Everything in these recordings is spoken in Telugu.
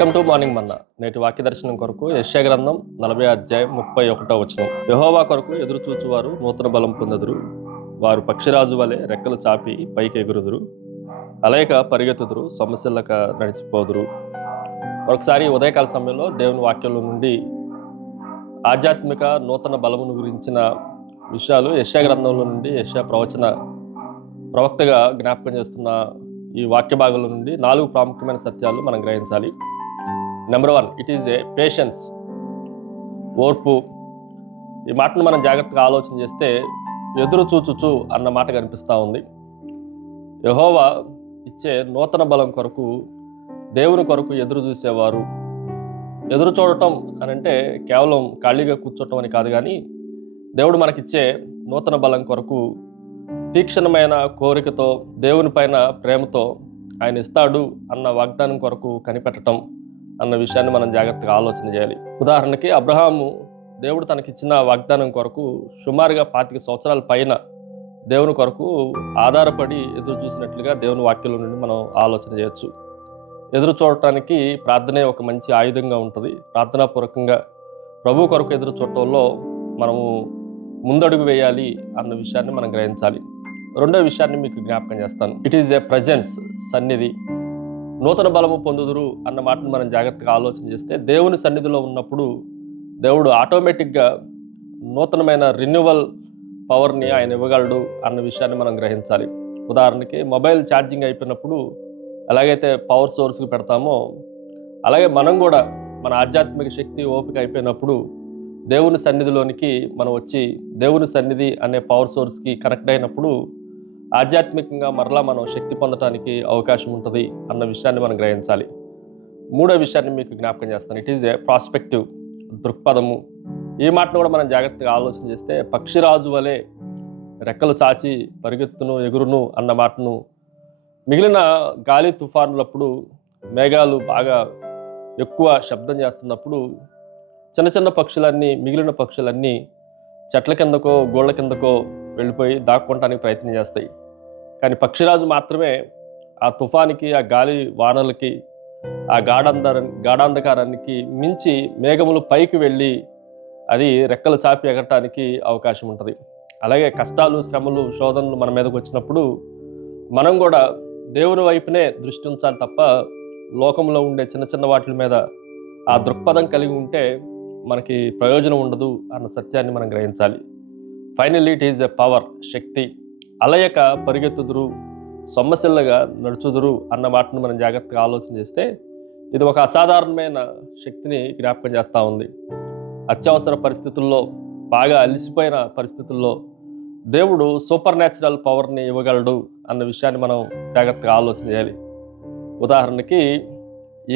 వెల్కమ్ టు మార్నింగ్ మన్నా. నేటి వాక్య దర్శనం కొరకు యెషయా గ్రంథం 40 అధ్యాయం 31వ వచనం. యెహోవా కొరకు ఎదురు చూచువారు నూతన బలం పొందెదరు. వారు పక్షిరాజు వలె రెక్కలు చాపి పైకి ఎగురుదురు. అలయక పరిగెత్తుదురు, సొమ్మసిల్లక నడిచిపోదురు. ఒకసారి ఉదయకాల సమయంలో దేవుని వాక్యంలో నుండి ఆధ్యాత్మిక నూతన బలమును గురించిన విషయాలు యెషయా గ్రంథంలో నుండి యెషయా ప్రవక్తగా జ్ఞాపకం చేస్తున్న ఈ వాక్య భాగంలో నుండి 4 ప్రాముఖ్యమైన సత్యాలు మనం గ్రహించాలి. Number 1, it is A patience, ఓర్పు. ఈ మాటను మనం జాగ్రత్తగా ఆలోచన చేస్తే ఎదురు చూచుచు అన్న మాట కనిపిస్తూ ఉంది. యెహోవా ఇచ్చే నూతన బలం కొరకు, దేవుని కొరకు ఎదురు చూసేవారు. ఎదురు చూడటం అని అంటే కేవలం ఖాళీగా కూర్చోటం అని కాదు, కానీ దేవుడు మనకిచ్చే నూతన బలం కొరకు తీక్షణమైన కోరికతో, దేవుని పైన ప్రేమతో ఆయన ఇస్తాడు అన్న వాగ్దానం కొరకు కనిపెట్టడం అన్న విషయాన్ని మనం జాగ్రత్తగా ఆలోచన చేయాలి. ఉదాహరణకి అబ్రహాము దేవుడు తనకిచ్చిన వాగ్దానం కొరకు సుమారుగా 25 సంవత్సరాల పైన దేవుని కొరకు ఆధారపడి ఎదురు చూసినట్లుగా దేవుని వాక్యంలో నుండి మనం ఆలోచన చేయొచ్చు. ఎదురు చూడటానికి ప్రార్థనే ఒక మంచి ఆయుధంగా ఉంటుంది. ప్రార్థనాపూర్వకంగా ప్రభు కొరకు ఎదురు చూడటంలో మనము ముందడుగు వేయాలి అన్న విషయాన్ని మనం గ్రహించాలి. రెండో విషయాన్ని మీకు జ్ఞాపకం చేస్తాను. ఇట్ ఈజ్ ఏ ప్రజెన్స్, సన్నిధి. నూతన బలము పొందుదురు అన్న మాటను మనం జాగ్రత్తగా ఆలోచన చేస్తే దేవుని సన్నిధిలో ఉన్నప్పుడు దేవుడు ఆటోమేటిక్గా నూతనమైన రెన్యువల్ పవర్ని ఆయన ఇవ్వగలడు అన్న విషయాన్ని మనం గ్రహించాలి. ఉదాహరణకి మొబైల్ ఛార్జింగ్ అయిపోయినప్పుడు ఎలాగైతే పవర్ సోర్స్కి పెడతామో, అలాగే మనం కూడా మన ఆధ్యాత్మిక శక్తి ఓపిక అయిపోయినప్పుడు దేవుని సన్నిధిలోనికి మనం వచ్చి దేవుని సన్నిధి అనే పవర్ సోర్స్కి కనెక్ట్ అయినప్పుడు ఆధ్యాత్మికంగా మరలా మనం శక్తి పొందడానికి అవకాశం ఉంటుంది అన్న విషయాన్ని మనం గ్రహించాలి. మూడో విషయాన్ని మీకు జ్ఞాపకం చేస్తాను. ఇట్ ఈజ్ ఏ ప్రాస్పెక్టివ్, దృక్పథము. ఈ మాటను కూడా మనం జాగ్రత్తగా ఆలోచన చేస్తే పక్షిరాజు వలె రెక్కలు చాచి పరిగెత్తును, ఎగురును అన్న మాటను మిగిలిన గాలి తుఫానులప్పుడు, మేఘాలు బాగా ఎక్కువ శబ్దం చేస్తున్నప్పుడు చిన్న చిన్న పక్షులన్నీ, మిగిలిన పక్షులన్నీ చెట్ల కిందకో గోళ్ల కిందకో వెళ్ళిపోయి దాక్కోవటానికి ప్రయత్నం చేస్తాయి. కానీ పక్షిరాజు మాత్రమే ఆ తుఫానికి, ఆ గాలి వానలకి, ఆ గాఢాంధకారానికి మించి మేఘములు పైకి వెళ్ళి అది రెక్కలు చాపి ఎగరటానికి అవకాశం ఉంటుంది. అలాగే కష్టాలు, శ్రమలు, శోధనలు మన మీదకి వచ్చినప్పుడు మనం కూడా దేవుని వైపునే దృష్టి ఉంచాలి తప్ప లోకంలో ఉండే చిన్న చిన్న వాటి మీద ఆ దృక్పథం కలిగి ఉంటే మనకి ప్రయోజనం ఉండదు అన్న సత్యాన్ని మనం గ్రహించాలి. Finally it is a power, శక్తి. అలయక పరిగెత్తుదురు, సొమ్మసిల్లగా నడుచుదురు అన్న మాటను మనం జాగ్రత్తగా ఆలోచన చేస్తే ఇది ఒక అసాధారణమైన శక్తిని జ్ఞాపకం చేస్తూ ఉంది. అత్యవసర పరిస్థితుల్లో, బాగా అలసిపోయిన పరిస్థితుల్లో దేవుడు సూపర్ న్యాచురల్ పవర్ని ఇవ్వగలడు అన్న విషయాన్ని మనం జాగ్రత్తగా ఆలోచన చేయాలి. ఉదాహరణకి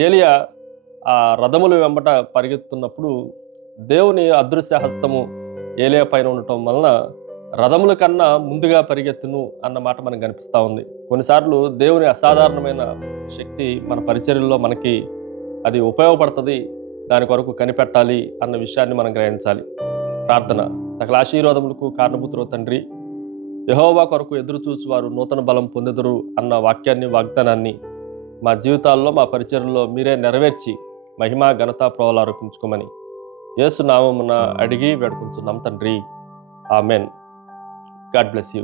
ఏలియా ఆ రథములు వెంబట పరిగెత్తుతున్నప్పుడు దేవుని అదృశ్య హస్తము ఏలియా పైన ఉండటం వలన రథముల కన్నా ముందుగా పరిగెత్తును అన్న మాట మనకు కనిపిస్తూ ఉంది. కొన్నిసార్లు దేవుని అసాధారణమైన శక్తి మన పరిచర్యల్లో మనకి అది ఉపయోగపడుతుంది, దాని కొరకు కనిపెట్టాలి అన్న విషయాన్ని మనం గ్రహించాలి. ప్రార్థన. సకల ఆశీర్వాదములకు కారణభూతుడు తండ్రి, యెహోవా కొరకు ఎదురు చూచువారు నూతన బలం పొందెదరు అన్న వాక్యాన్ని, వాగ్దానాన్ని మా జీవితాల్లో, మా పరిచర్యల్లో మీరే నెరవేర్చి మహిమ, ఘనత, ప్రోవలు ఆరోపించుకోమని యేసు నామమున అడిగి వేడుకుంటున్నాం తండ్రి. ఆమెన్. God bless you.